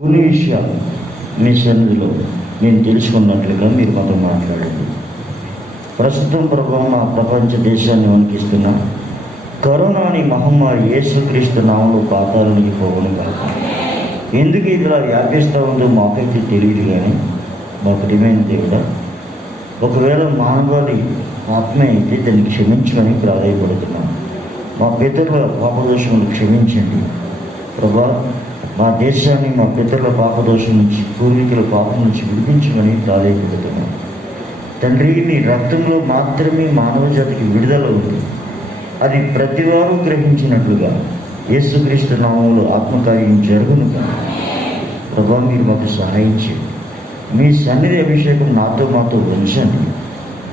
కొన్ని విషయాలు మీ సన్నిధిలో నేను తెలుసుకున్నట్లుగా మీరు మాతో మాట్లాడండి. ప్రస్తుతం మా ప్రపంచ దేశాన్ని వణికిస్తున్న కరోనా అనే మహమ్మారి యేసుక్రీస్తు నామములో పాతాళానికి పోవను కాక. ఎందుకు ఇలా వ్యాపిస్తూ ఉందో మాకైతే తెలియదు, కానీ మాకు డిమాండ్ దేవుడా, ఒకవేళ మానవాళి ఆత్మ అయితే దాన్ని క్షమించమని ప్రాధాయపడుతున్నాం. మా పితరుల పాపదోషములు క్షమించండి ప్రభా. మా దేశాన్ని మా పితరుల పాపదోషం నుంచి, పూర్వీకుల పాపం నుంచి విడిపించమని ప్రాధాయపడుతున్నాం తండ్రి. నీ రక్తంలో మాత్రమే మానవ జాతికి విడుదల ఉంది. అది ప్రతివారు గ్రహించినట్లుగా యేసుక్రీస్తు నామములో ఆత్మకార్యం జరుగును కానీ ప్రభా, మీరు మాకు సహాయం చేయండి. మీ సన్నిధి అభిషేకం మాతో ఉంచండి.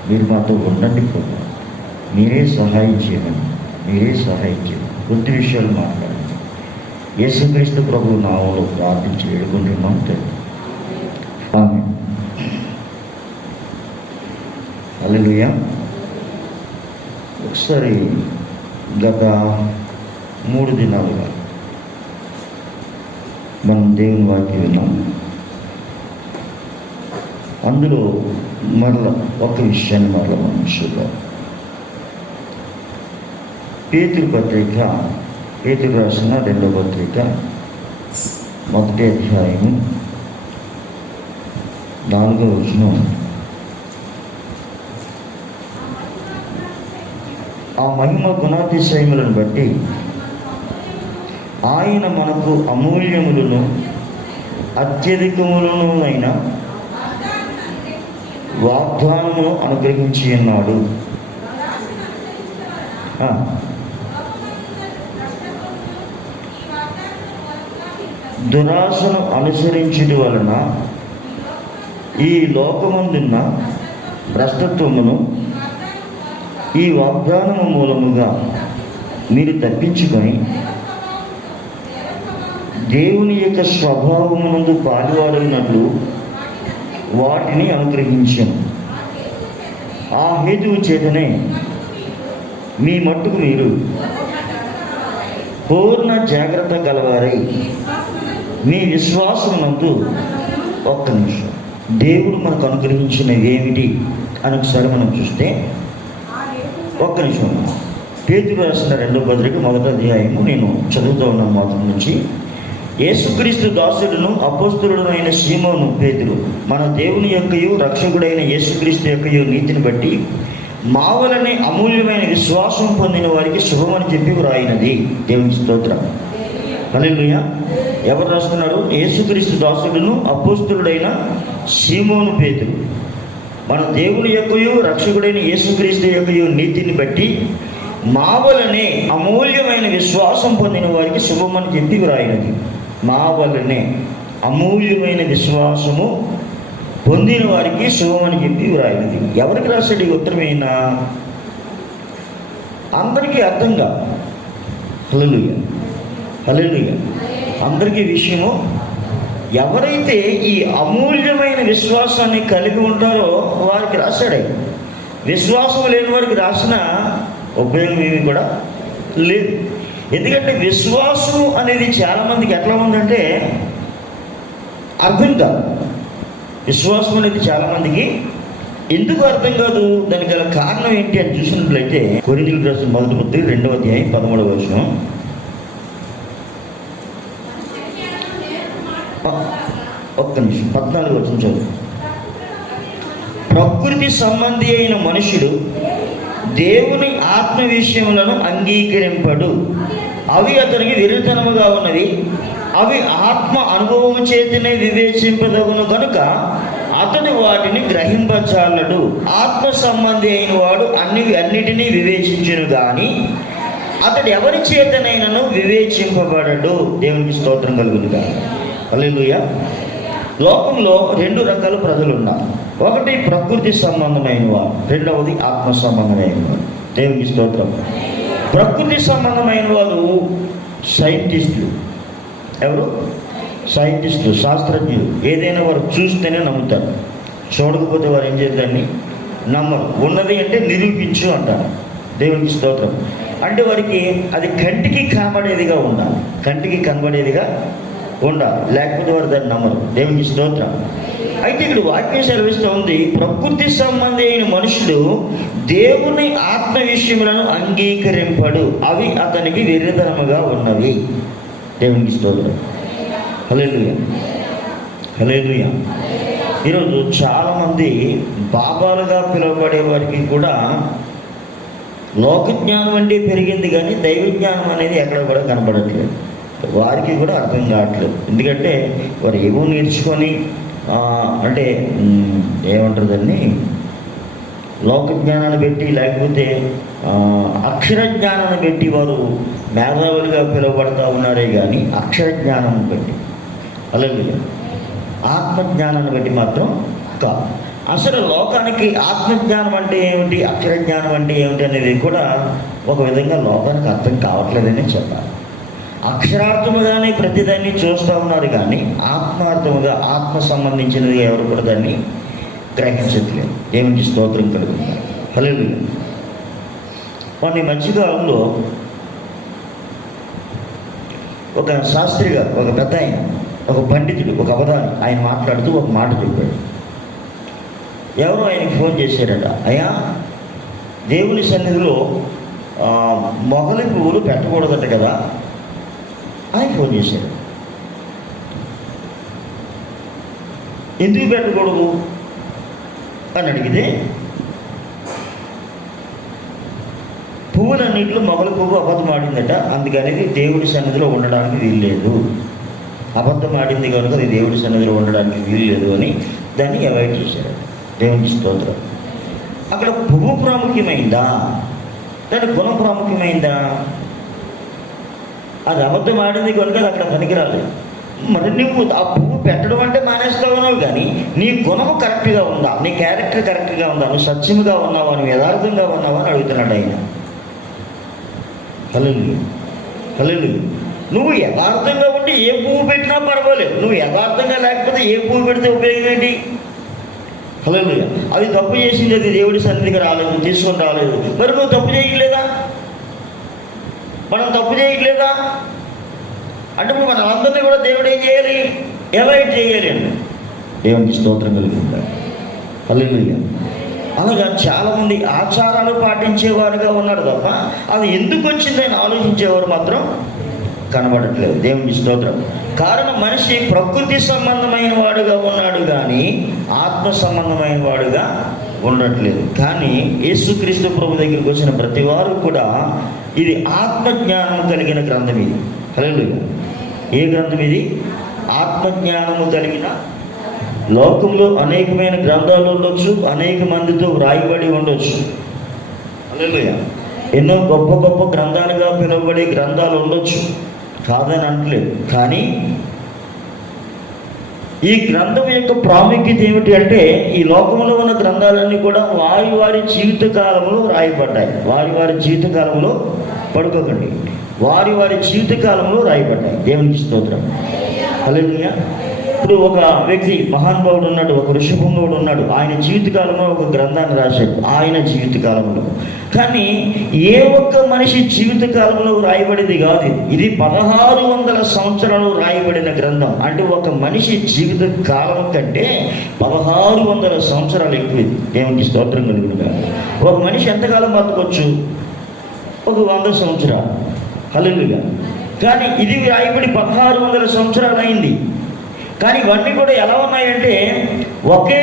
మీరు మాతో ఉండండి ప్రభా. మీరే సహాయం చేయమని, మీరే సహాయం చేయండి. కొద్ది విషయాలు మాట్లాడండి. యేసుక్రీస్తు ప్రభు నామములో ప్రార్థించి వేడుకుంటున్నాం తండ్రి. ఆమేన్. హల్లెలూయా. ఒకసారి గత 3 దినాలుగా మనం దేవుని వాక్యం విన్నాం. అందులో మరల ఒక విషయాన్ని మనం చూద్దాం. పేతురు రాసిన 2వ పత్రిక 1వ అధ్యాయము 4వ వచనం. ఆ మహిమ గుణాతిశయములను బట్టి ఆయన మనకు అమూల్యములను అత్యధికములను అయిన వాగ్దానమును అనుగ్రహించి ఉన్నాడు. దురాశను అనుసరించుట వలన ఈ లోకమందున్న భ్రష్టత్వమును ఈ వాగ్దానము మూలముగా మీరు తప్పించుకొని దేవుని యొక్క స్వభావమునందు పాలువాడైనట్లు వాటిని అనుగ్రహించాను. ఆ హేతువు చేతనే మీ మట్టుకు మీరు పూర్ణ జాగ్రత్త గలవారై మీ విశ్వాసమునందు ఒక్క నిమిషం దేవుడు మనకు అనుగ్రహించినవి ఏమిటి అని ఒకసారి మనం చూస్తే, ఒక్క నిమిషం. పేతురు రాసిన 2వ పత్రిక 1వ అధ్యాయము నేను చదువుతూ ఉన్నాను మొదటి నుంచి. యేసుక్రీస్తు దాసుడును అపోస్తలుడైన సీమోను పేతురు మన దేవుని యొక్కయు రక్షకుడైన యేసుక్రీస్తు యొక్కయు నీతిని బట్టి మా వలనే అమూల్యమైన విశ్వాసం పొందిన వారికి శుభమని చెప్పి వ్రాయినది. దేవుని స్తోత్రం. హల్లెలూయా. ఎవరు రాస్తున్నారు? యేసుక్రీస్తు దాసుడును అపోస్తలుడైన సీమోను పేతురు మన దేవుని యొక్కయు రక్షకుడైన యేసుక్రీస్తు యొక్కయు నీతిని బట్టి మా వలనే అమూల్యమైన విశ్వాసం పొందిన వారికి శుభమని చెప్పి వ్రాయినది. మా వలనే అమూల్యమైన విశ్వాసము పొందిన వారికి శుభమని చెప్పి వ్రాయినది. ఎవరికి రాశాడు ఈ ఉత్తరమైనా? అందరికీ అర్థంగా. హల్లెలూయా, హల్లెలూయా. అందరికీ విషయము, ఎవరైతే ఈ అమూల్యమైన విశ్వాసాన్ని కలిగి ఉంటారో వారికి రాశాడు. విశ్వాసం లేని వారికి రాసిన ఉపయోగం ఏమి కూడా లేదు. ఎందుకంటే విశ్వాసం అనేది చాలామందికి ఎట్లా ఉందంటే అర్థం కాదు. విశ్వాసం అనేది చాలామందికి ఎందుకు అర్థం కాదు, దానికి గల కారణం ఏంటి అని చూసినట్లయితే కొరింథీయులకు రాసిన 1వ పత్రిక 2వ అధ్యాయం 13వ వచనం. ఒక్క నిమిషం, 14వ వచనం చదువు. ప్రకృతి సంబంధి అయిన మనుషుడు దేవుని ఆత్మ విషయములను అంగీకరింపడు. అవి అతనికి విరుద్ధముగా ఉన్నవి. అవి ఆత్మ అనుభవం చేతనే వివేచింపదగును కనుక అతడు వాటిని గ్రహింపచాలడు. ఆత్మ సంబంధి అయిన వాడు అన్నిటినీ వివేచించును కానీ అతడు ఎవరి చేతనైనను వివేచింపబడడు. దేవునికి స్తోత్రం కలుగునుగా. హల్లెలూయా. లోకంలో 2 రకాల ప్రజలు ఉన్నారు. ఒకటి ప్రకృతి సంబంధమైన వారు, రెండవది ఆత్మ సంబంధమైన వారు. దేవునికి స్తోత్రం. ప్రకృతి సంబంధమైన వారు సైంటిస్టులు. ఎవరు? సైంటిస్టులు, శాస్త్రజ్ఞులు. ఏదైనా వారు చూస్తేనే నమ్ముతారు, చూడకపోతే వారు ఏం చేద్దాన్ని నమ్మరు. ఉన్నది అంటే నిరూపించు అంటారు. దేవునికి స్తోత్రం. అంటే వారికి అది కంటికి కనబడేదిగా ఉండాలి, కంటికి కనబడేదిగా ఉండాలి, లేకపోతే వారు దాన్ని నమ్మరు. దేవునికి స్తోత్రం. అయితే ఇక్కడ వాక్యం సెలవిస్తూ ఉంది, ప్రకృతి సంబంధి అయిన మనుషుడు దేవుని ఆత్మ విషయములను అంగీకరింపడు, అవి అతనికి వెర్రితనముగా ఉన్నవి. దేవునికి స్తోత్రం. హల్లెలూయా, హల్లెలూయా. ఈరోజు చాలామంది బాబాలుగా పిలువబడే వారికి కూడా లోక జ్ఞానం అంటే పెరిగింది, కానీ దైవ జ్ఞానం అనేది ఎక్కడ కూడా కనబడట్లేదు. వారికి కూడా అర్థం కావట్లేదు. ఎందుకంటే వారు ఏవో నేర్చుకొని అంటే ఏమంటారు దాన్ని, లోక జ్ఞానాన్ని పెట్టి, లేకపోతే అక్షర జ్ఞానాన్ని పెట్టి వారు మేధావులుగా పిలువబడతా ఉన్నారే కానీ అక్షర జ్ఞానాన్ని బట్టి, అలాగే ఆత్మజ్ఞానాన్ని బట్టి మాత్రం కాదు. అసలు లోకానికి ఆత్మజ్ఞానం అంటే ఏమిటి, అక్షర జ్ఞానం అంటే ఏమిటి అనేది కూడా ఒక విధంగా లోకానికి అర్థం కావట్లేదని చెప్పాలి. అక్షరార్థముగానే ప్రతిదాన్ని చూస్తూ ఉన్నారు, కానీ ఆత్మార్థముగా ఆత్మ సంబంధించినది ఎవరు కూడా దాన్ని గ్రహించట్లేదు. ఏమిటి స్తోత్రం కలుగుతుంది. హల్లెలూయా. మొన్న ఈ మధ్యకాలంలో ఒక శాస్త్రి గారు, ఒక పెద్ద ఆయన, ఒక పండితుడు, ఒక అవధాని, ఆయన మాట్లాడుతూ ఒక మాట చెప్పాడు. ఎవరో ఆయనకి ఫోన్ చేశారట, అయ్యా దేవుని సన్నిధిలో మొగలి పువ్వులు పెట్టకూడదట కదా అని ఫోన్ చేశాడు. ఎందుకు పెట్టకూడదు అని అడిగితే, పువ్వులన్నింటిలో మొగలి పువ్వు అబద్ధం ఆడిందట, అందుకనేది దేవుడి సన్నిధిలో ఉండడానికి వీల్లేదు. అబద్ధం ఆడింది కనుక అది దేవుడి సన్నిధిలో ఉండడానికి వీల్లేదు అని దాన్ని అవాయిడ్ చేశారట. దేవునికి స్తోత్రం. అక్కడ పువ్వు ప్రాముఖ్యమైందా, దాని గుణం ప్రాముఖ్యమైందా? అది అబద్ధం ఆడింది కనుక అది అక్కడ పనికిరాలేదు. మరి నువ్వు ఆ పువ్వు పెట్టడం అంటే మానేస్తావు ఉన్నావు, కానీ నీ గుణము కరెక్ట్గా ఉందా, నీ క్యారెక్టర్ కరెక్ట్గా ఉందా, నువ్వు సత్యముగా ఉన్నావా, నువ్వు యథార్థంగా ఉన్నావా అని అడుగుతున్నాడు ఆయన. హల్లెలూయా, హల్లెలూయా. నువ్వు యథార్థంగా ఉండి ఏ పువ్వు పెట్టినా పర్వాలేదు, నువ్వు యథార్థంగా లేకపోతే ఏ పువ్వు పెడితే ఉపయోగం ఏంటి? హల్లెలూయా. అది తప్పు చేసింది, అది దేవుడి సన్నిధికి రాలేదు, తీసుకొని రాలేదు. మరి నువ్వు తప్పు చేయట్లేదా? మనం తప్పు చేయట్లేదా అంటే మన అందరినీ కూడా దేవుడు ఏం చేయాలి? అవాయిడ్ చేయాలి అండి. దేవునికి స్తోత్రం కలుగుతుంది. హల్లెలూయా. అలాగా చాలామంది ఆచారాలు పాటించేవారుగా ఉన్నారు తప్ప అది ఎందుకు వచ్చిందని ఆలోచించేవారు మాత్రం కనబడట్లేదు. దేవునికి స్తోత్రం. కారణం, మనిషి ప్రకృతి సంబంధమైన వాడుగా ఉన్నాడు కానీ ఆత్మ సంబంధమైన వాడుగా ఉండట్లేదు. కానీ యేసుక్రీస్తు ప్రభు దగ్గరికి వచ్చిన ప్రతి వారు కూడా ఇది ఆత్మజ్ఞానం కలిగిన గ్రంథం ఇది. హల్లెలూయా. ఏ గ్రంథం ఇది? ఆత్మజ్ఞానము కలిగిన. లోకంలో అనేకమైన గ్రంథాలు ఉండొచ్చు, అనేక మందితో వ్రాయబడి ఉండొచ్చు. హల్లెలూయా. ఎన్నో గొప్ప గొప్ప గ్రంథాలుగా పిలువబడే గ్రంథాలు ఉండొచ్చు, కాదని అనట్లేదు. కానీ ఈ గ్రంథం యొక్క ప్రాముఖ్యత ఏమిటి అంటే, ఈ లోకంలో ఉన్న గ్రంథాలన్నీ కూడా వారి వారి జీవిత కాలంలో రాయబడ్డాయి. వారి వారి జీవిత కాలంలో పడుకోకండి, వారి వారి జీవిత కాలంలో రాయబడ్డాయి. దేవునికి స్తోత్రం. హల్లెలూయా. ఇప్పుడు ఒక వ్యక్తి మహానుభావుడు ఉన్నాడు, ఒక ఋషిపుంగవుడు ఉన్నాడు. ఆయన జీవితకాలంలో ఒక గ్రంథాన్ని రాశాడు, ఆయన జీవితకాలంలో. కానీ ఏ ఒక్క మనిషి జీవితకాలంలో రాయబడింది కాదు ఇది. 1600 సంవత్సరాలు రాయబడిన గ్రంథం. అంటే ఒక మనిషి జీవిత కాలం కంటే 1600 సంవత్సరాలు ఎక్కువ. దేవునికి స్తోత్రం కలుగునుగా. ఒక మనిషి ఎంతకాలం బతకొచ్చు? ఒక 100 సంవత్సరాలు. హల్లెలూయా. కానీ ఇది రాయబడి 1600 సంవత్సరాలు అయింది. కానీ ఇవన్నీ కూడా ఎలా ఉన్నాయంటే ఒకే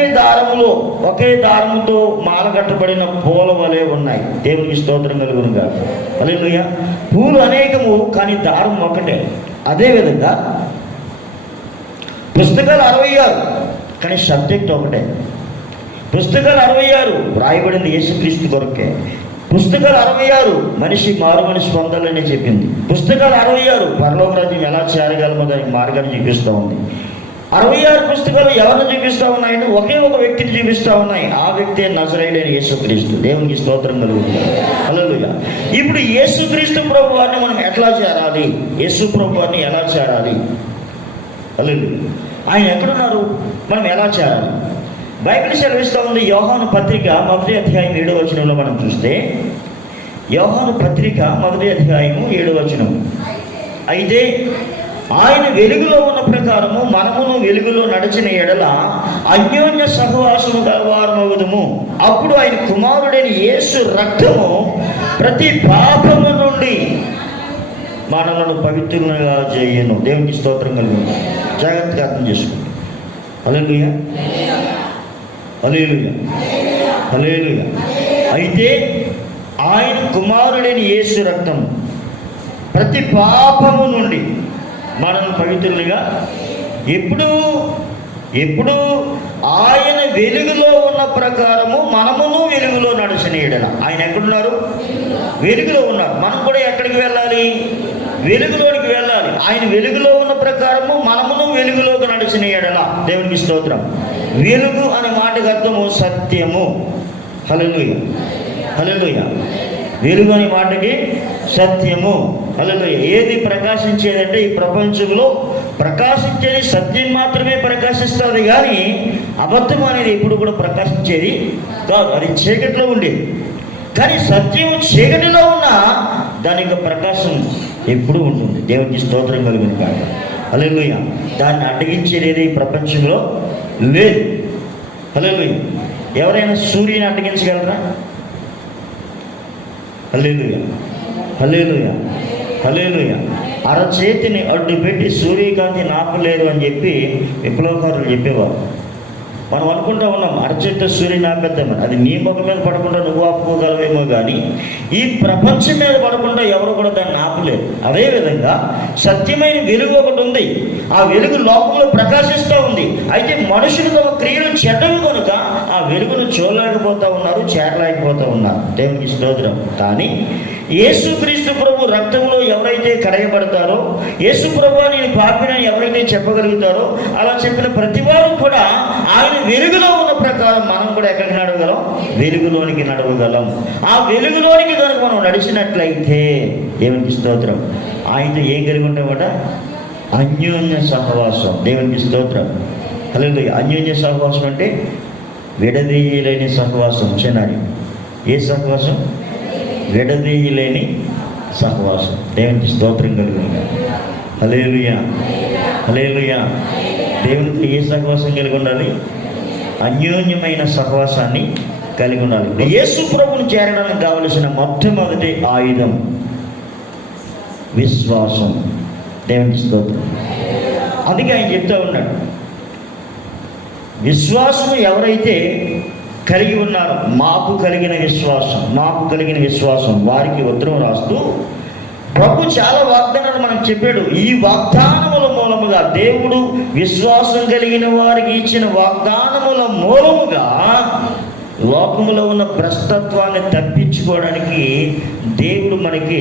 దారముతో మాల కట్టబడిన పూల వలె ఉన్నాయి. దేవునికి స్తోత్రం కలుగునుగా. హల్లెలూయా. పూలు అనేకము, కానీ దారం ఒకటే. అదేవిధంగా పుస్తకాలు 66, కానీ సబ్జెక్ట్ ఒకటే. పుస్తకాలు 66 రాయబడింది యేసుక్రీస్తు కొరకే. పుస్తకాలు 66 మనిషి మారు మనిషి పొందాలని చెప్పింది. పుస్తకాలు 66 పరలోక రాజ్యం ఎలా చేరగలమో దానికి మార్గాన్ని చూపిస్తూ ఉంది. 66 పుస్తకాలు ఎవరిని చూపిస్తూ ఉన్నాయంటే ఒకే ఒక వ్యక్తిని చూపిస్తూ ఉన్నాయి. ఆ వ్యక్తి నజరేయుడైన యేసుక్రీస్తు. దేవునికి స్తోత్రం కలుగుతుంది. హల్లెలూయా. ఇప్పుడు యేసుక్రీస్తు ప్రభు వారిని మనం ఎట్లా చేరాలి? యేసు ప్రభు వారిని ఎలా చేరాలి? హల్లెలూయా. ఆయన ఎక్కడున్నారు? మనం ఎలా చేరాలి? బైబిల్ సెలవిస్తూ ఉంది. యోహాను పత్రిక 1వ అధ్యాయం 7వ వచనంలో మనం చూస్తే, యోహాను పత్రిక 1వ అధ్యాయము 7వ వచనం, అయితే ఆయన వెలుగులో ఉన్న ప్రకారము మనమును వెలుగులో నడిచిన ఎడల అన్యోన్య సహవాసము గలవారమగుదుము. అప్పుడు ఆయన కుమారుడైన యేసు రక్తము ప్రతి పాపము నుండి మనలను పవిత్రులుగా చేయను. దేవునికి స్తోత్రం కలుగును. జాగ్రత్తగా అర్థం చేసుకుంటాం. హల్లెలూయా, హల్లెలూయా, హల్లెలూయా. అయితే ఆయన కుమారుడైన యేసు రక్తము ప్రతి పాపము నుండి మనల్ని పవిత్రులుగా ఎప్పుడు ఆయన వెలుగులో ఉన్న ప్రకారము మనమును వెలుగులో నడిచిన ఎడల. ఆయన ఎక్కడున్నారు? వెలుగులో ఉన్నారు. మనం కూడా ఎక్కడికి వెళ్ళాలి? వెలుగులోనికి వెళ్ళాలి. ఆయన వెలుగులో ఉన్న ప్రకారము మనమును వెలుగులోకి నడిచిన ఎడల. దేవునికి స్తోత్రం. వెలుగు అనే మాటకు అర్థము సత్యము. హల్లెలూయా, హల్లెలూయా. వెలుగు అనే మాటకి సత్యము. హల్లెలూయా. ఏది ప్రకాశించేదంటే ఈ ప్రపంచంలో ప్రకాశించేది సత్యం మాత్రమే ప్రకాశిస్తుంది, కానీ అబద్ధం అనేది ఎప్పుడు కూడా ప్రకాశించేది కాదు. అది చీకటిలో ఉండేది. కానీ సత్యం చీకటిలో ఉన్న దాని యొక్క ప్రకాశం ఎప్పుడూ ఉంటుంది. దేవునికి స్తోత్రం కలుగును కాక. హల్లెలూయా. దాన్ని అడ్డగించేది ఈ ప్రపంచంలో లేదు. హల్లెలూయా. ఎవరైనా సూర్యుని అడ్డగించగలరా? హల్లెలూయా, హల్లెలూయా, హల్లెలూయా. అరచేతిని అడ్డు పెట్టి సూర్యకాంతి నాపలేరు అని చెప్పి విప్లవకారులు చెప్పేవారు. మనం అనుకుంటా ఉన్నాం అరచేతితో సూర్యుని ఆపేద్దామని. అది నీ ముఖం మీద పడకుండా నువ్వు ఆపుకోగలవేమో, కానీ ఈ ప్రపంచం మీద పడకుండా ఎవరు కూడా దాన్ని ఆపలేరు. అదేవిధంగా సత్యమైన వెలుగు ఒకటి ఉంది. ఆ వెలుగు లోకంలో ప్రకాశిస్తూ ఉంది. అయితే మనుషులు తమ క్రియలు చెడ్డవి కనుక ఆ వెలుగును చూడలేకపోతూ ఉన్నారు, చేరలేకపోతూ ఉన్నారు. దేవునికి స్తోత్రం. కానీ యేసుక్రీస్తు ప్రభు రక్తంలో ఎవరైతే కడగబడతారో, యేసు ప్రభు నేను పాపినని ఎవరైతే చెప్పగలుగుతారో, అలా చెప్పిన ప్రతి వారు కూడా ఆయన వెలుగులో ఉన్న ప్రకారం మనం కూడా ఎక్కడికి నడవగలం? వెలుగులోనికి నడవగలం. ఆ వెలుగులోనికి కనుక మనం నడిచినట్లయితే దేవునికి స్తోత్రం, ఆయనతో ఏం కలిగి ఉంటామట? అన్యోన్య సహవాసం. దేవునికి స్తోత్రం. హల్లెలూయా. అన్యోన్య సహవాసం అంటే విడదీయలేని సహవాసం. చిన్నారి ఏ సహవాసం? విడదీయలేని సహవాసం. దేవునికి స్తోత్రం కలుగును. హల్లెలూయా, హల్లెలూయా. దేవునికి ఏ సహవాసం కలిగి ఉండాలి? అన్యోన్యమైన సహవాసాన్ని కలిగి ఉండాలి. యేసు ప్రభువుని చేరడానికి కావలసిన మొట్టమొదటి ఆయుధం విశ్వాసం. దేవునికి స్తోత్రం. అందుకే ఆయన చెప్తా ఉన్నాడు, విశ్వాసం ఎవరైతే కలిగి ఉన్నారు, మాకు కలిగిన విశ్వాసం వారికి ఉత్తరం రాస్తూ ప్రభు చాలా వాగ్దానాలు మనకు చెప్పాడు. ఈ వాగ్దానముల మూలముగా, దేవుడు విశ్వాసం కలిగిన వారికి ఇచ్చిన వాగ్దానముల మూలముగా లోకములో ఉన్న భ్రష్టత్వాన్ని తప్పించుకోవడానికి దేవుడు మనకి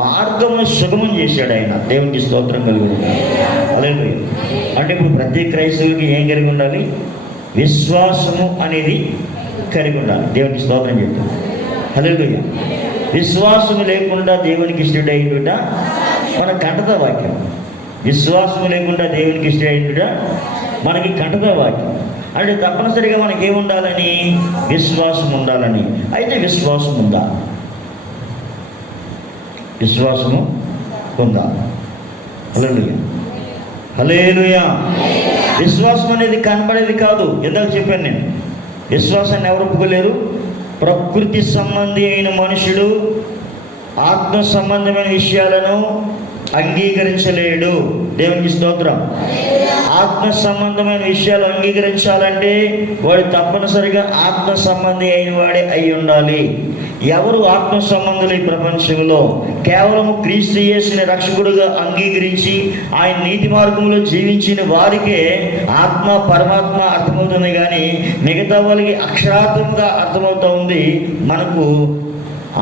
మార్గమును సుగమం చేశాడు ఆయన. దేవునికి స్తోత్రం కలిగి ఉండాలి. హల్లెలూయా. అంటే ఇప్పుడు ప్రతి క్రైస్తవుడికి ఏం కలిగి ఉండాలి? విశ్వాసము అనేది కలిగి ఉండాలి. దేవునికి స్తోత్రం చెప్తాను. హల్లెలూయా. విశ్వాసము లేకుండా దేవునికి ఇష్టడైనట మన కంటత వాక్యం. విశ్వాసము లేకుండా దేవునికి ఇష్టడైనట మనకి కంటత వాక్యం. అంటే తప్పనిసరిగా మనకి ఏముండాలని? విశ్వాసం ఉండాలని. అయితే విశ్వాసం ఉందా? విశ్వాసము ఉందా? హల్లెలూయా, హల్లెలూయా. విశ్వాసం అనేది కనబడేది కాదు. ఎందుకు చెప్పాను నేను? విశ్వాసాన్ని ఎవరు ఒప్పుకోలేరు? ప్రకృతి సంబంధి అయిన మనుషుడు ఆత్మ సంబంధమైన విషయాలను అంగీకరించలేడు. దేవునికి స్తోత్రం. ఆత్మ సంబంధమైన విషయాలు అంగీకరించాలంటే వాడు తప్పనిసరిగా ఆత్మ సంబంధి అయిన వాడే అయి ఉండాలి. ఎవరు ఆత్మ సంబంధులు ఈ ప్రపంచంలో? కేవలము క్రీస్తు యేసుని రక్షకుడుగా అంగీకరించి ఆయన నీతి మార్గంలో జీవించిన వారికే ఆత్మ పరమాత్మ అర్థమవుతుంది, కానీ మిగతా వాళ్ళకి అక్షరార్థంగా అర్థమవుతూ ఉంది, మనకు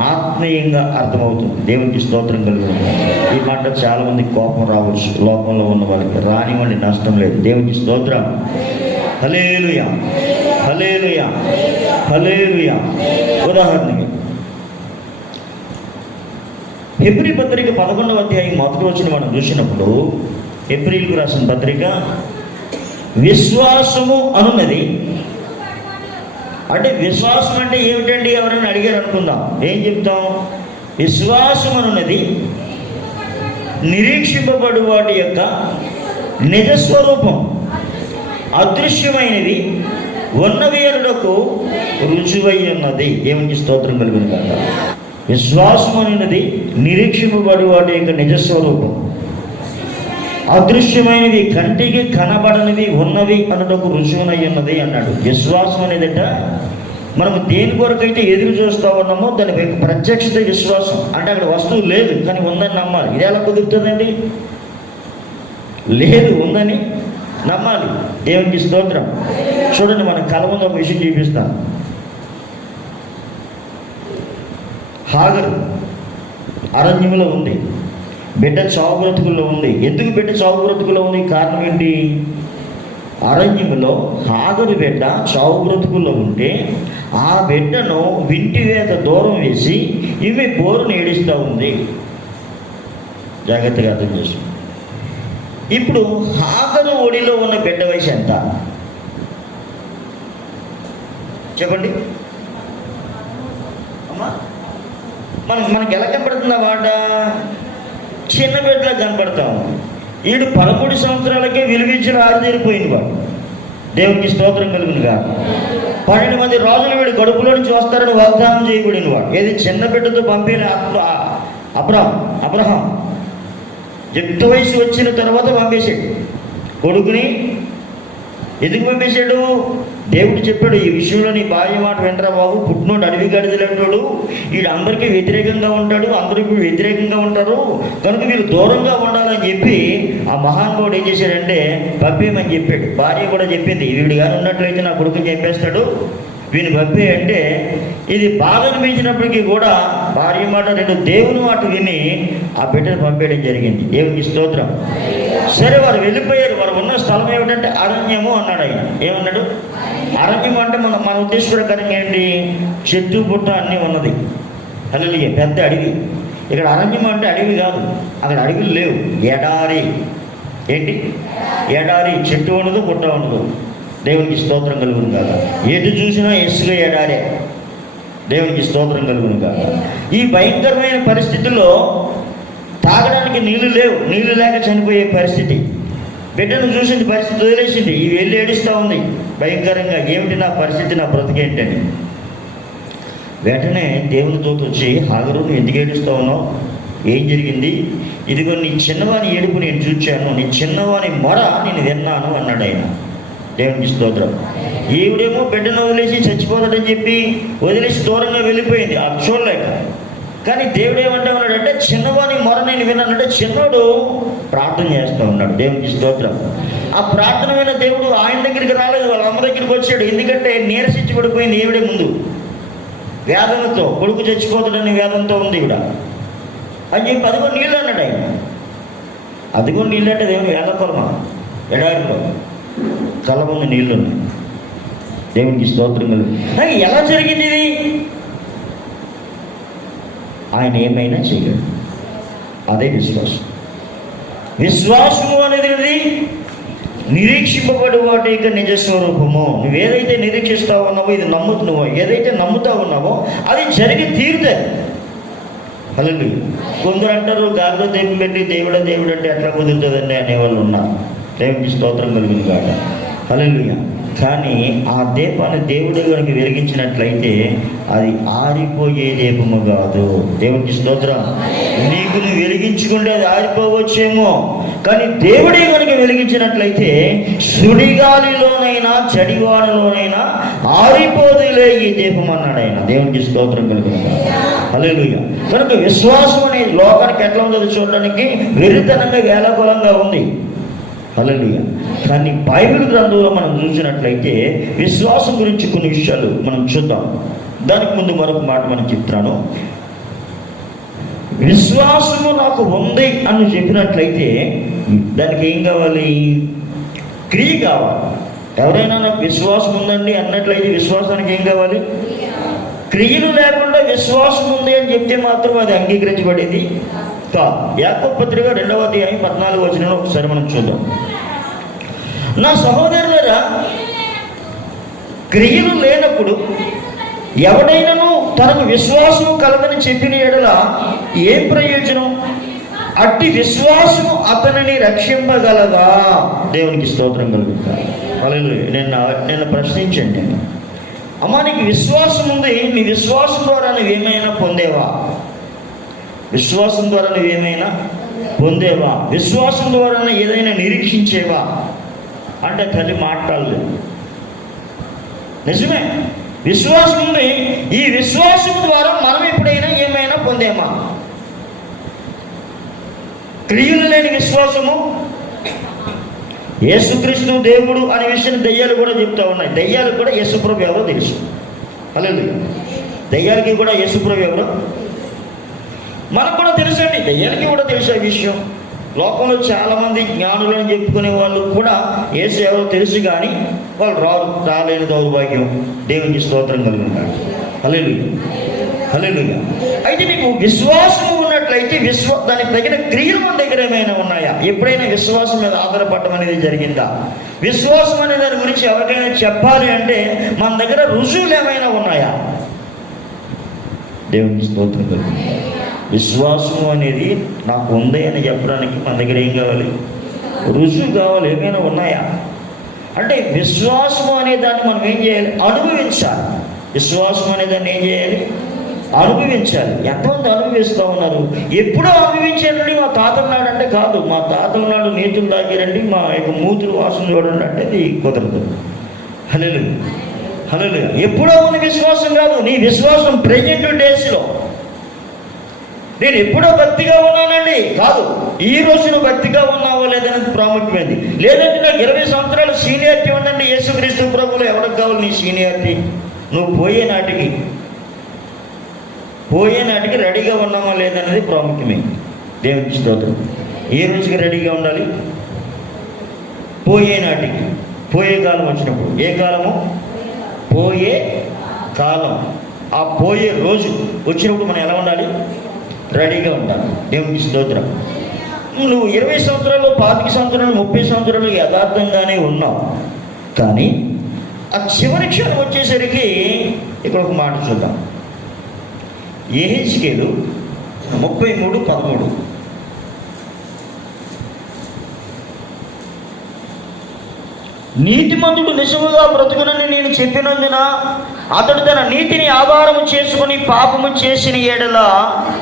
ఆత్మీయంగా అర్థమవుతుంది. దేవునికి స్తోత్రం కలుగుతుంది. ఈ మాట చాలా మంది కోపం రావచ్చు, లోకంలో ఉన్న వాళ్ళకి. రానివ్వండి, నష్టం లేదు. దేవునికి స్తోత్రం. హల్లెలూయా, హల్లెలూయా, హల్లెలూయా. ఉదాహరణకి హెబ్రీ పత్రిక 11వ అధ్యాయం మొదటి వచనం మనం చూసినప్పుడు, హెబ్రీలకు రాసిన పత్రిక, విశ్వాసము అనున్నది అంటే విశ్వాసం అంటే ఏమిటండి ఎవరైనా అడిగారు అనుకుందాం, ఏం చెప్తాం? విశ్వాసం అనున్నది నిరీక్షింపబడు వాటి యొక్క నిజస్వరూపం, అదృశ్యమైనవి ఉన్నవి అనుటకు రుజువై ఉన్నది. దేవునికి స్తోత్రం కలుగును గాక. విశ్వాసం అనేది నిరీక్షింపబడు వాటి యొక్క నిజస్వరూపం, అదృశ్యమైనవి కంటికి కనబడనివి ఉన్నవి అనుటకు రుజువునై ఉన్నది అన్నాడు. విశ్వాసం అనేదట మనం దేని కొరకైతే ఎదురు చూస్తూ ఉన్నామో దాని ప్రత్యక్షత విశ్వాసం. అంటే అక్కడ వస్తువు లేదు కానీ ఉందని నమ్మాలి. ఇది ఎలా కుదురుతుందండి? లేదు, ఉందని నమ్మాలి. దేవునికి స్తోత్రం. చూడండి, మన కళ ముందు ఒక విషయం చూపిస్తాను. హాగరు అరణ్యంలో ఉంది, బిడ్డ చావు బ్రతుకుల్లో ఉంది. ఎందుకు బిడ్డ చావు బ్రతుకుల్లో ఉంది? కారణం ఏంటి? అరణ్యంలో హాగరు బిడ్డ చావు బ్రతుకుల్లో ఉంటే ఆ బిడ్డను వింటి వేత దూరం వేసి ఇవి బోరును ఏడుస్తూ ఉంది. జాగ్రత్తగా అర్థం చేసుకో. ఇప్పుడు హాగరు ఒడిలో ఉన్న బిడ్డ వయసు ఎంత చెప్పండి అమ్మా? మనకి ఎలా కనపడుతుందా వాట? చిన్న బిడ్డలా కనపడతాము. వీడు 13 సంవత్సరాలకే విలువించిన ఆరుదేరిపోయింది వాడు. దేవునికి స్తోత్రం కలుగును గాక. 12 మంది రాజులు వీడు కడుపులో నుంచి వస్తారని వాగ్దానం చేయబడిన వాడు. ఏది చిన్న బిడ్డతో పంపిన అబ్రహాం యుక్త వయసు వచ్చిన తర్వాత పంపేశాడు కొడుకుని. ఎందుకు పంపేశాడు? దేవుడు చెప్పాడు, ఈ విషయంలో నీ భార్య మాట వినరా బాబు, పుట్టినోడు అడవి గడిదలంటాడు, వీడు అందరికీ వ్యతిరేకంగా ఉంటాడు, అందరికీ వ్యతిరేకంగా ఉంటారు, కనుక వీళ్ళు దూరంగా ఉండాలని చెప్పి ఆ మహానుభావుడు ఏం చేశాడంటే పంపేయమని చెప్పాడు. భార్య కూడా చెప్పింది, వీడు కానీ ఉన్నట్లయితే నా కొడుకుని చంపేస్తాడు, వీని పంపే అంటే. ఇది బాగా అనిపించినప్పటికీ కూడా భార్య మాట రెండు దేవుని మాట విని ఆ బిడ్డను పంపేయడం జరిగింది. దేవునికి స్తోత్రం. సరే, వారు వెళ్ళిపోయారు. వారు ఉన్న స్థలం ఏమిటంటే అరణ్యము అన్నాడు ఆయన. ఏమన్నాడు? అరణ్యం అంటే మన ఉద్దేశ ప్రకారం ఏంటి? చెట్టు పుట్ట అన్నీ ఉన్నది. హల్లెలూయా. పెద్ద అడవి. ఇక్కడ అరణ్యం అంటే అడవి కాదు, అక్కడ అడవులు లేవు, ఎడారి. ఏంటి? ఎడారి. చెట్టు ఉండదు, పుట్ట ఉండదు. దేవునికి స్తోత్రం కలుగును కాక. ఎటు చూసినా ఇసుక ఎడారే. దేవునికి స్తోత్రం కలుగును కాక. ఈ భయంకరమైన పరిస్థితుల్లో తాగడానికి నీళ్లు లేవు, నీళ్లు లేక చనిపోయే పరిస్థితి. బిడ్డను చూసింది, పరిస్థితి వదిలేసింది. ఈ వెళ్ళి ఏడుస్తూ ఉంది భయంకరంగా. ఏమిటి నా పరిస్థితి, నా బ్రతికేంటని. వెంటనే దేవుని దూత వచ్చి, హాగరు నువ్వు ఎందుకు ఏడుస్తూ ఉన్నావు? ఏం జరిగింది? ఇదిగో నీ చిన్నవాని ఏడుపు నేను చూచాను, నీ చిన్నవాని మొర నేను విన్నాను అన్నాడు ఆయన. దేవునికి స్తోత్రం. ఈవిడేమో బిడ్డను వదిలేసి చచ్చిపోతాడని చెప్పి వదిలేసి దూరంగా వెళ్ళిపోయింది, అది చూడలేక. కానీ దేవుడు ఏమంటా ఉన్నాడంటే, చిన్నవాని మొర నేను విన్నానంటే చిన్నోడు ప్రార్థన చేస్తూ ఉన్నాడు. దేవునికి స్తోత్రం. ఆ ప్రార్థన విన్న దేవుడు ఆయన దగ్గరికి రాలేదు, వాళ్ళ అమ్మ దగ్గరికి వచ్చాడు. ఎందుకంటే నీరసించి పడిపోయింది ఈవిడే ముందు వేదనతో. కొడుకు చచ్చిపోతాడని వేదనతో ఉంది ఈవిడ అని చెప్పి అదిగో నీళ్ళు అన్నాడు ఆయన. అదిగో నీళ్ళు అంటే దేవుని వేదపరమ ఎడారిలో చాలా మంది నీళ్ళు ఉన్నాయి. దేవునికి స్తోత్రం. ఎలా జరిగింది ఇది? ఆయన ఏమైనా చేయగలడు. అదే విశ్వాసం. విశ్వాసము అనేది నిరీక్షింపబడు వాటి యొక్క నిజస్వరూపము. నువ్వేదైతే నిరీక్షిస్తా ఉన్నావో, ఇది నమ్ముతున్నావో, ఏదైతే నమ్ముతా ఉన్నావో అది జరిగి తీరుతుంది. హల్లెలూయా. కొందరు అంటారు, గాలిలో దీపం పెట్టి దేవుడు దేవుడు అంటే ఎట్లా కుదురుతుందండి అనేవాళ్ళు ఉన్నారు. దేవునికి స్తోత్రం కలిగింది కాక. హల్లెలూయా. కానీ ఆ దీపాన్ని దేవుడు కనుక వెలిగించినట్లయితే అది ఆరిపోయే దీపము కాదు. దేవునికి స్తోత్రం. నీకు నువ్వు వెలిగించుకుంటే అది ఆరిపోవచ్చేమో, కానీ దేవుడే కనుక వెలిగించినట్లయితే సుడిగాలిలోనైనా చడివాడలోనైనా ఆరిపోదులే ఈ దీపం అన్నాడు ఆయన. దేవునికి స్తోత్రం కలుగుతుంది. హల్లెలూయా. కనుక విశ్వాసం అనే లోకానికి ఎట్లా ఉందో చూడడానికి వెరితనంగా వేలాకులంగా ఉంది. హల్లెలూయా. కానీ బైబిల్ గ్రంథంలో మనం చూసినట్లయితే విశ్వాసం గురించి కొన్ని విషయాలు మనం చూద్దాం. దానికి ముందు మరొక మాట మనం చెప్తున్నాను. విశ్వాసము నాకు ఉంది అని చెప్పినట్లయితే దానికి ఏం కావాలి? క్రియ కావాలి. ఎవరైనా నాకు విశ్వాసం ఉందండి అన్నట్లయితే విశ్వాసానికి ఏం కావాలి? క్రియలు లేకుండా విశ్వాసం ఉంది అని చెప్తే మాత్రం అది అంగీకరించబడేది కాదు. యాకోబు పత్రిక 2వ అధ్యాయం 14వ వచనం ఒకసారి మనం చూద్దాం. నా సహోదరులారా, క్రియలు లేనప్పుడు ఎవడైనాను తనకు విశ్వాసం కలదని చెప్పిన ఎడల ఏం ప్రయోజనం? అట్టి విశ్వాసము అతనిని రక్షింపగలదా? దేవునికి స్తోత్రం కలుగుతాయి. నిన్న ప్రశ్నించండి, అమ్మా నీకు విశ్వాసం ఉంది, నీ విశ్వాసం ద్వారా నువ్వేమైనా పొందేవా? విశ్వాసం ద్వారా నువ్వేమైనా పొందేవా? విశ్వాసం ద్వారా ఏదైనా నిరీక్షించేవా అంటే తల్లి మాట్లాడలేదు. నిజమే, విశ్వాసం ఉంది. ఈ విశ్వాసం ద్వారా మనం ఎప్పుడైనా ఏమైనా పొందేమా? క్రియలు లేని విశ్వాసము, యేసుక్రీస్తు దేవుడు అనే విషయం దెయ్యాలు కూడా చెప్తా ఉన్నాయి. దెయ్యాలకు కూడా యేసుప్రభు ఎవరో తెలుసు. హల్లెలూయా. దెయ్యాలకి కూడా యేసుప్రభు ఎవరో మనకు కూడా తెలుసండి. దెయ్యాలకి కూడా తెలుసు ఆ విషయం. లోకంలో చాలామంది జ్ఞానులు అని చెప్పుకునే వాళ్ళు కూడా యేసు ఎవరో తెలుసు, కానీ వాళ్ళు రాలేని దౌర్భాగ్యం. దేవునికి స్తోత్రం కలుగుతాడు. హల్లెలూయా, హల్లెలూయా. అయితే నీకు విశ్వాసం ఉన్నట్లయితే దానికి తగిన క్రియలు మన దగ్గర ఏమైనా ఉన్నాయా? ఎప్పుడైనా విశ్వాసం మీద ఆధారపడటం అనేది జరిగిందా? విశ్వాసం అనే దాని గురించి ఎవరికైనా చెప్పాలి అంటే మన దగ్గర రుజువులు ఏమైనా ఉన్నాయా? దేవునికి స్తోత్రం కలుగుతాడు. విశ్వాసం అనేది నాకు ఉంది అని చెప్పడానికి మన దగ్గర ఏం కావాలి? రుజువు కావాలి. ఏమైనా ఉన్నాయా అంటే విశ్వాసం అనే దాన్ని మనం ఏం చేయాలి? అనుభవించాలి. విశ్వాసం అనే దాన్ని ఏం చేయాలి? అనుభవించాలి. ఎంతమంది అనుభవిస్తూ ఉన్నారు? ఎప్పుడో అనుభవించారండి, మా తాత ఉన్నాడంటే కాదు, మా తాత ఉన్నాడు నీతులు తాగారండి, మా యొక్క మూతులు వాసన చూడండి అంటే అది కుదరదు. హల్లెలూయా, హల్లెలూయా. ఎప్పుడో ఉన్న విశ్వాసం కాదు, నీ విశ్వాసం ప్రెజెంట్ డేస్లో. నేను ఎప్పుడో భక్తిగా ఉన్నానండి కాదు, ఈ రోజున భక్తిగా ఉన్నావో లేదనేది ప్రాముఖ్యమైనది. లేదంటే నాకు 20 సంవత్సరాలు సీనియారిటీ ఉందండి యేసుక్రీస్తు ప్రభువులో. ఎవరికి కావాలి నీ సీనియారిటీ? నువ్వు పోయే నాటికి రెడీగా ఉన్నామా లేదనేది ప్రాముఖ్యమైనది. దేవునికి స్తోత్రం. ఏ రోజుకి రెడీగా ఉండాలి? పోయే నాటికి. పోయే కాలం వచ్చినప్పుడు. ఏ కాలము? పోయే కాలం. ఆ పోయే రోజు వచ్చినప్పుడు మనం ఎలా ఉండాలి? రెడీగా ఉండాలి. దేవునికి స్తోత్రం. నువ్వు 20 సంవత్సరాలు, 25 సంవత్సరాలు, 30 సంవత్సరాలు యథార్థంగానే ఉన్నావు, కానీ ఆ చివరి క్షణం వచ్చేసరికి ఇక్కడ ఒక మాట చూద్దాం. యెహెజ్కేలు 33:13. నీతిమంతుడు నిజముగా బ్రతుకునని నేను చెప్పినందున అతడు తన నీతిని ఆధారము చేసుకుని పాపము చేసిన ఎడల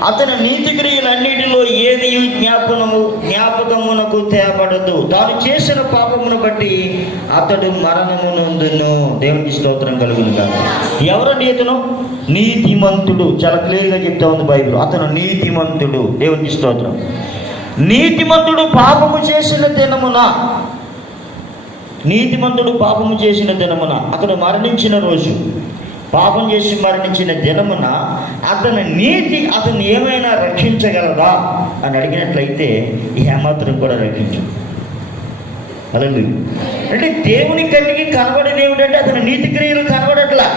అతని నీతి క్రియలన్నిటిలో ఏది జ్ఞాపకమునకు తేబడదు. తాను చేసిన పాపమును బట్టి అతడు మరణము నొందును. దేవునికి స్తోత్రం కలుగును గాక. ఎవరండి ఇతను? నీతిమంతుడు. చాలా క్లియర్గా చెప్తా ఉంది బైబిల్. అతను నీతిమంతుడు. దేవునికి స్తోత్రం. నీతిమంతుడు పాపము చేసిన దినమున, నీతిమంతుడు పాపము చేసిన దినమున, అతడు మరణించిన రోజు, పాపం చేసి మరణించిన దినమున అతని నీతి అతను ఏమైనా రక్షించగలదా అని అడిగినట్లయితే ఏమాత్రం కూడా రక్షించదు. హల్లెలూయా. అంటే దేవుని కంటికి కనబడేది ఏమిటంటే అతని నీతి క్రియలు కనబడట్లా,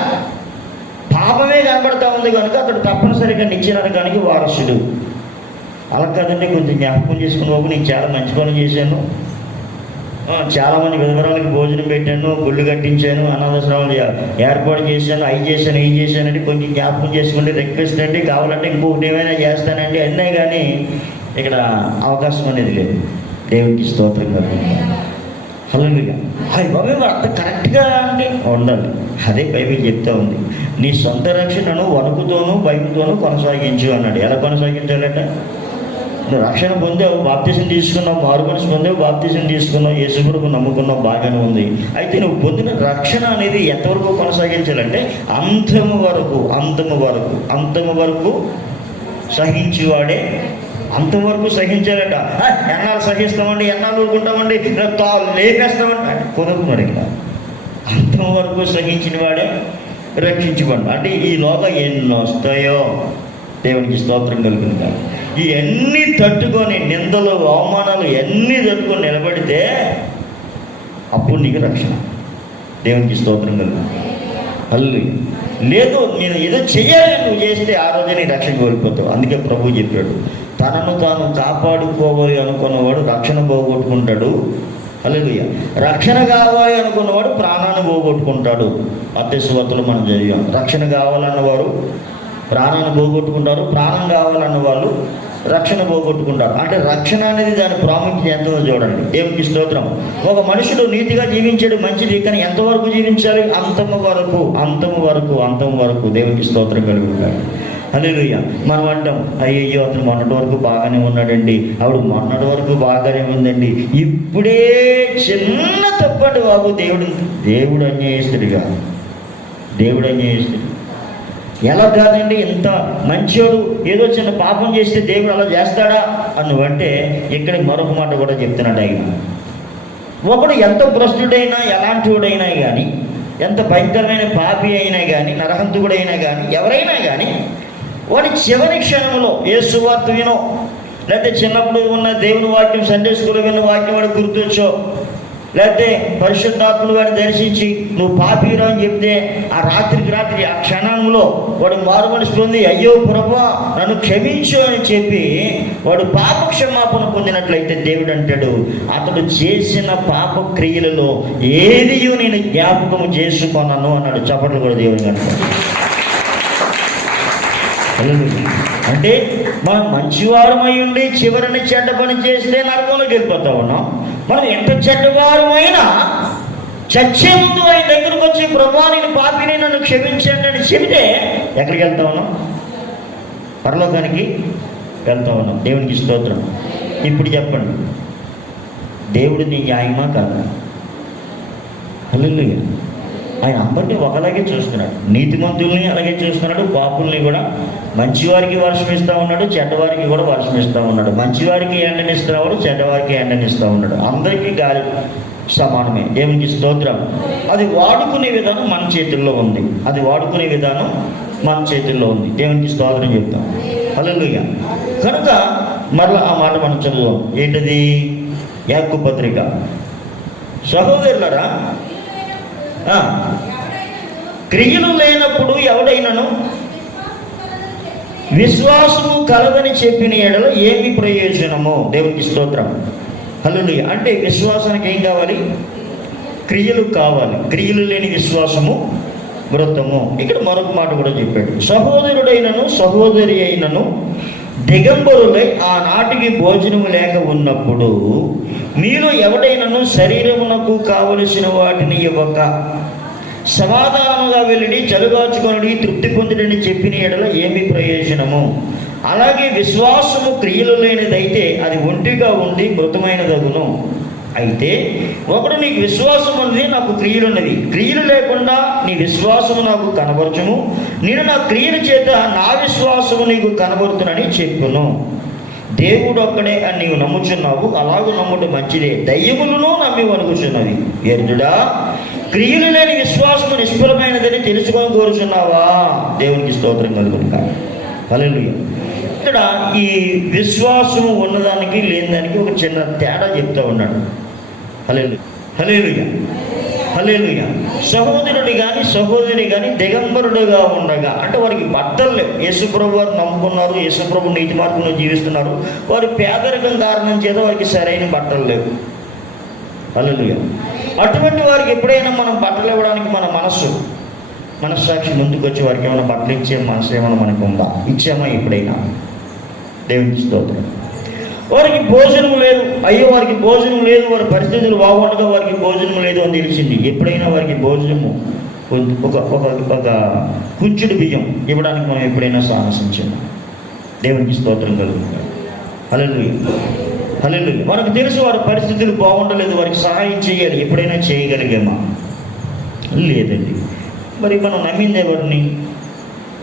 పాపమే కనబడతా ఉంది కనుక అతడు తప్పనిసరిగా నిత్య నరకానికి వారసుడు. అలా కాదంటే కొంచెం జ్ఞాపకం చేసుకుని బాబు, నేను చాలా మంచి పనులు చేశాను, చాలామంది విధవరాలకి భోజనం పెట్టాను, గుళ్ళు కట్టించాను, అనాథాశ్రమాలు ఏర్పాటు చేశాను, అవి చేశానంటే కొంచెం జ్ఞాపకం చేసుకుంటే రిక్వెస్ట్ అండి, కావాలంటే ఇంకొకటి ఏమైనా చేస్తానండి అన్నీ, కానీ ఇక్కడ అవకాశం అనేది లేదు. దేవునికి స్తోత్రం కదా. హల్లెలూయా. అయ్యి బాబు అంత కరెక్ట్గా అంటే ఉండాలి. అదే బైబిల్ చెప్తా ఉంది. నీ సొంత రక్షణను వణుకుతోనూ భయముతోనూ కొనసాగించు అన్నాడు. ఎలా కొనసాగించాలంటే నువ్వు రక్షణ పొందావు, బాప్తిసం తీసుకున్నావు, మారు మనసు పొందావు, బాప్తిసం తీసుకున్నావు, యేసుప్రభువును నమ్ముకున్నావు, బాగానే ఉంది. అయితే నువ్వు పొందిన రక్షణ అనేది ఎంతవరకు కొనసాగించాలంటే అంతము వరకు సహించేవాడే అంతవరకు సహించాలట. ఎన్నాళ్ళు సహిస్తామండి, ఎన్నాళ్ళు ఊరుకుంటామండి, లేపేస్తామండి, కుదరదు. మరి అంతం వరకు సహించిన వాడే రక్షించబడి. అంటే ఈలోగా ఎన్ని వస్తాయో దేవునికి స్తోత్రం కలుగుతుంది. ఇవన్నీ తట్టుకొని, నిందలు అవమానాలు ఎన్ని తట్టుకొని నిలబడితే అప్పుడు నీకు రక్షణ. దేవునికి స్తోత్రం కలుగుతుంది. హల్లెలూయా. లేదు నేను ఏదో చెయ్యాలి నువ్వు చేస్తే ఆ రోజే నీ రక్షణ కోల్పోతావు. అందుకే ప్రభువు చెప్పాడు, తనను తాను కాపాడుకోవాలి అనుకున్నవాడు రక్షణ పోగొట్టుకుంటాడు. హల్లెలూయా. రక్షణ కావాలి అనుకున్నవాడు ప్రాణాన్ని పోగొట్టుకుంటాడు. మత్తయి సువార్తలో మనం చదివాం. రక్షణ కావాలన్నవారు ప్రాణాన్ని పోగొట్టుకుంటారు, ప్రాణం కావాలన్న వాళ్ళు రక్షణ పోగొట్టుకుంటారు. అంటే రక్షణ అనేది దాని ప్రాముఖ్యత ఎంతో చూడండి. దేవునికి స్తోత్రం. ఒక మనుషుడు నీతిగా జీవించాడు, మంచిది, కానీ ఎంతవరకు జీవించాలి? అంతము వరకు. దేవునికి స్తోత్రం కలుగుతాడు. హల్లెలూయా. మనం అంటాం, అయ్యయ్యో అతను మొన్నటి వరకు బాగానే ఉన్నాడండి, ఆవిడ మొన్నటి వరకు బాగానే ఉందండి, ఇప్పుడే చిన్న తప్పండి బాబు. దేవుడు అన్యాయస్తుడిగా, ఎలా కాదండి, ఇంత మంచోడు ఏదో చిన్న పాపం చేస్తే దేవుడు అలా చేస్తాడా అన్నువంటే ఇక్కడ మరొక మాట కూడా చెప్తున్నాడు ఆయన. ఒకడు ఎంత భ్రష్టుడైనా, ఎలాంటివాడైనా కానీ, ఎంత భయంకరమైన పాపి అయినా కానీ, నరహంతుడైనా కానీ, ఎవరైనా కానీ వాడి చివరి క్షణంలో ఏ సువార్త వినో, లేకపోతే చిన్నప్పుడు ఉన్న దేవుని వాక్యం, సండే స్కూల్లో విన్న వాక్యం వాడు గుర్తొచ్చో, లేకపోతే పరిశుద్ధాత్మలు వాడిని దర్శించి నువ్వు పాపిరా అని చెప్తే ఆ రాత్రికి రాత్రి ఆ క్షణంలో వాడు మారుమనసు పొంది, అయ్యో ప్రభువా నన్ను క్షమించు అని చెప్పి వాడు పాప క్షమాపణ పొందినట్లయితే దేవుడు అంటాడు, అతడు చేసిన పాప క్రియలలో ఏదియో నేను జ్ఞాపకం చేసుకున్నాను అన్నాడు. చప్పట్లు కూడా దేవుని అంటాడు. అంటే మనం మంచివారమై ఉండి చివరిని చెడ్డ పని చేస్తే నరకంలోకి వెళ్ళిపోతా ఉన్నాం. మనం ఎంత చెడ్డవారమైనా చచ్చే ముందు ఆయన దగ్గరకు వచ్చి, ప్రభువా నేను పాపిని, నన్ను క్షమించండి అని చెబితే ఎక్కడికి వెళ్తా ఉన్నాం? పరలోకానికి వెళ్తా ఉన్నాం. దేవునికి స్తోత్రం. ఇప్పుడు చెప్పండి, దేవుడు నీ న్యాయమా కాదా? హల్లెలూయా. ఆయన అందరినీ ఒకలాగే చూస్తున్నాడు. నీతిమంతుల్ని అలాగే చూస్తున్నాడు, పాపుల్ని కూడా. మంచివారికి వర్షం ఇస్తూ ఉన్నాడు, చెడ్డవారికి కూడా వర్షం ఇస్తూ ఉన్నాడు. మంచివారికి ఎండనిస్తున్నాడు, చెడ్డవారికి ఎండనిస్తూ ఉన్నాడు. అందరికీ గాలి సమానమే. దేవునికి స్తోత్రం. అది వాడుకునే విధానం మన చేతుల్లో ఉంది. దేవునికి స్తోత్రం చెప్తాం. హల్లెలూయా. కనుక మరలా ఆ మాట మనం చదువుదాం. ఏంటది? యాకోబు పత్రిక. సహోదరులారా, క్రియలు లేనప్పుడు ఎవడైనను విశ్వాసము కలదని చెప్పిన ఎడల ఏమి ప్రయోజనము? దేవునికి స్తోత్రం. హల్లెలూయా. అంటే విశ్వాసానికి ఏం కావాలి? క్రియలు కావాలి. క్రియలు లేని విశ్వాసము వృత్తము. ఇక్కడ మరొక మాట కూడా చెప్పాడు. సహోదరుడైనను సహోదరి అయినను దిగంబరులై ఆనాటికి భోజనము లేక ఉన్నప్పుడు మీలో ఎవడైనను శరీరమునకు కావలసిన వాటిని ఇవ్వక సమాధానముగా వెళ్ళి చలుగాచుకొని తృప్తి పొందుడని చెప్పిన ఎడల ఏమి ప్రయోజనము? అలాగే విశ్వాసము క్రియలు లేనిదైతే అది ఒంటిగా ఉండి మృతమైనదగును. అయితే ఒకడు నీకు విశ్వాసం ఉంది, నాకు క్రియలు ఉన్నవి, క్రియలు లేకుండా నీ విశ్వాసము నాకు కనబరచును, నేను నా క్రియల చేత నా విశ్వాసము నీకు కనబడుతునని చెప్పును. దేవుడు ఒక్కడే అని నీవు నమ్ముచున్నావు, అలాగూ నమ్ముట మంచిదే. దయ్యములను నమ్మి వణుకుచున్నవి. వ్యర్థుడా, క్రియలు లేని విశ్వాసము నిష్ఫలమైనదని తెలుసుకొని కోరుచున్నావా? దేవునికి స్తోత్రం కలుగును. హల్లెలూయా. ఇక్కడ ఈ విశ్వాసము ఉన్నదానికి లేనిదానికి ఒక చిన్న తేడా చెప్తా ఉన్నాడు. హల్లెలూయా. సహోదరుడు కానీ సహోదరి కానీ దిగంబరుడుగా ఉండగా, అంటే వారికి బట్టలు లేవు. యేసుప్రభు వారు నమ్ముకున్నారు, యేసుప్రభు నీతి మార్గంలో జీవిస్తున్నారు. వారి పేదరికం కారణం చేత వారికి సరైన బట్టలు లేవు. హల్లెలూయా. అటువంటి వారికి ఎప్పుడైనా మనం బట్టలు ఇవ్వడానికి మన మనస్సాక్షి ముందుకు వచ్చి వారికి ఏమైనా బట్టలు ఇచ్చే మనసు ఏమైనా మనకు ఉందా? ఇచ్చామా ఎప్పుడైనా? దేవునికి స్తోత్రం. వారికి భోజనం లేదు, అయ్యో వారికి భోజనం లేదు, వారి పరిస్థితులు బాగుండగా వారికి భోజనం లేదు అని తెలిసింది. ఎప్పుడైనా వారికి భోజనము ఒక కుంచుడు బియ్యం ఇవ్వడానికి మనం ఎప్పుడైనా సాహసించాము? దేవునికి స్తోత్రం కలుగుతుంది. హల్లెలూయా. మనకు తెలుసు వారి పరిస్థితులు బాగుండలేదు, వారికి సహాయం చేయాలి. ఎప్పుడైనా చేయగలిగామా? లేదండి. మరి మనం నమ్మింది ఎవరిని?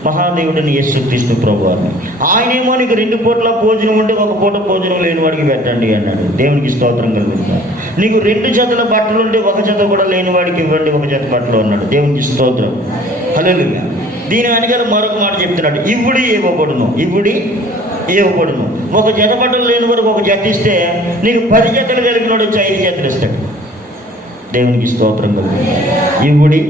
మహాదేవుడిని, యేసుక్రీస్తు ప్రభువారిని. ఆయనేమో నీకు 2 పూట్ల భోజనం ఉంటే 1 పూట భోజనం లేని వాడికి పెట్టండి అన్నాడు. దేవునికి స్తోత్రం కలుగుతుంది. నీకు 2 జతల బట్టలు ఉంటే 1 జత కూడా లేని వాడికి ఇవ్వండి 1 జత బట్టలు అన్నాడు. దేవునికి స్తోత్రం. హల్లెలూయా. దీని వెనకాల మరొక మాట చెప్తున్నాడు. ఇవ్వుడి ఇవ్వబడును. 1 జత బట్టలు లేని వాడికి 1 జత ఇస్తే నీకు 10 జతలు కలిగిన వాడు వచ్చి 5 జతలు ఇస్తాడు. దేవునికి స్తోత్రం కలుగుతుంది. ఇవ్వుడి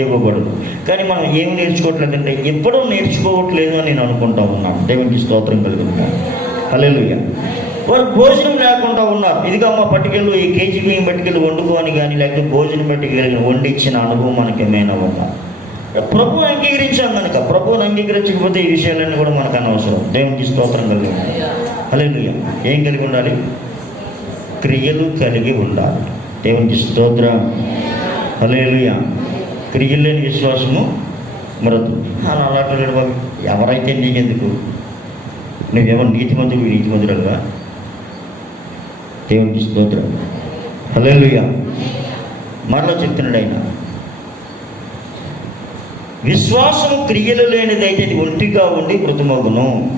ఇవ్వబడును. కానీ మనం ఏమి నేర్చుకోవట్లేదంటే ఎప్పుడూ నేర్చుకోవట్లేదు అని నేను అనుకుంటా ఉన్నాను. దేవునికి స్తోత్రం కలుగుతుంది. హల్లెలూయా. వారు భోజనం లేకుండా ఉన్నారు. ఇదిగా మా పట్టుకెళ్ళు, ఈ కేజీ బియ్యం పట్టుకెళ్ళి వండుకోని కానీ, లేకపోతే భోజనం పట్టుకెళ్ళి వండిచ్చిన అనుభవం మనకి ఏమైనా ఉందా? ప్రభు అంగీకరించాం కనుక, ప్రభువుని అంగీకరించకపోతే ఈ విషయాలన్నీ కూడా మనకు అనవసరం. దేవునికి స్తోత్రం కలిగి ఉండాలి. హల్లెలూయా. ఏం కలిగి ఉండాలి? క్రియలు కలిగి ఉండాలి. దేవునికి స్తోత్రం. హల్లెలూయా. క్రియలు లేని విశ్వాసము మరొద్దు. అలాంటి బాబు ఎవరైతే నీకెందుకు, నువ్వేమో నీతిమంతుడుగా. దేవునికి స్తోత్రం. హల్లెలూయా. మరలా చెప్తున్నాడు ఆయన, విశ్వాసము క్రియలు లేనిదైతే అది ఒంటిగా ఉండి మృతమగును.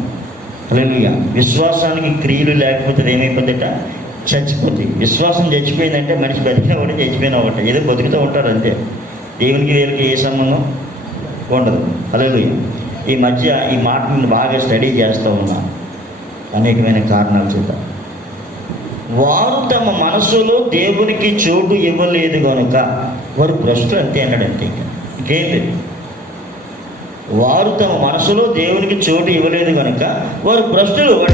హల్లెలూయా. విశ్వాసానికి క్రియలు లేకపోతే ఏమైపోతుందట? చచ్చిపోతుంది. విశ్వాసం చచ్చిపోయిందంటే మనిషి బతికినా ఒకటి, చచ్చిపోయినా ఒకటి, ఏదో బతుకుతూ ఉంటారు అంతే. దేవునికి వీళ్ళకి ఏ సంబంధం ఉండదు. హల్లెలూయా. ఈ మధ్య ఈ మాటలను బాగా స్టడీ చేస్తూ ఉన్నా అనేకమైన కారణాల చేత. వారు తమ మనసులో దేవునికి చోటు ఇవ్వలేదు కనుక వారు భ్రష్టులు, అంతే అన్నాడంతే, ఇంకేం లేదు. వారు తమ మనసులో దేవునికి చోటు ఇవ్వలేదు కనుక వారు భ్రష్టులు.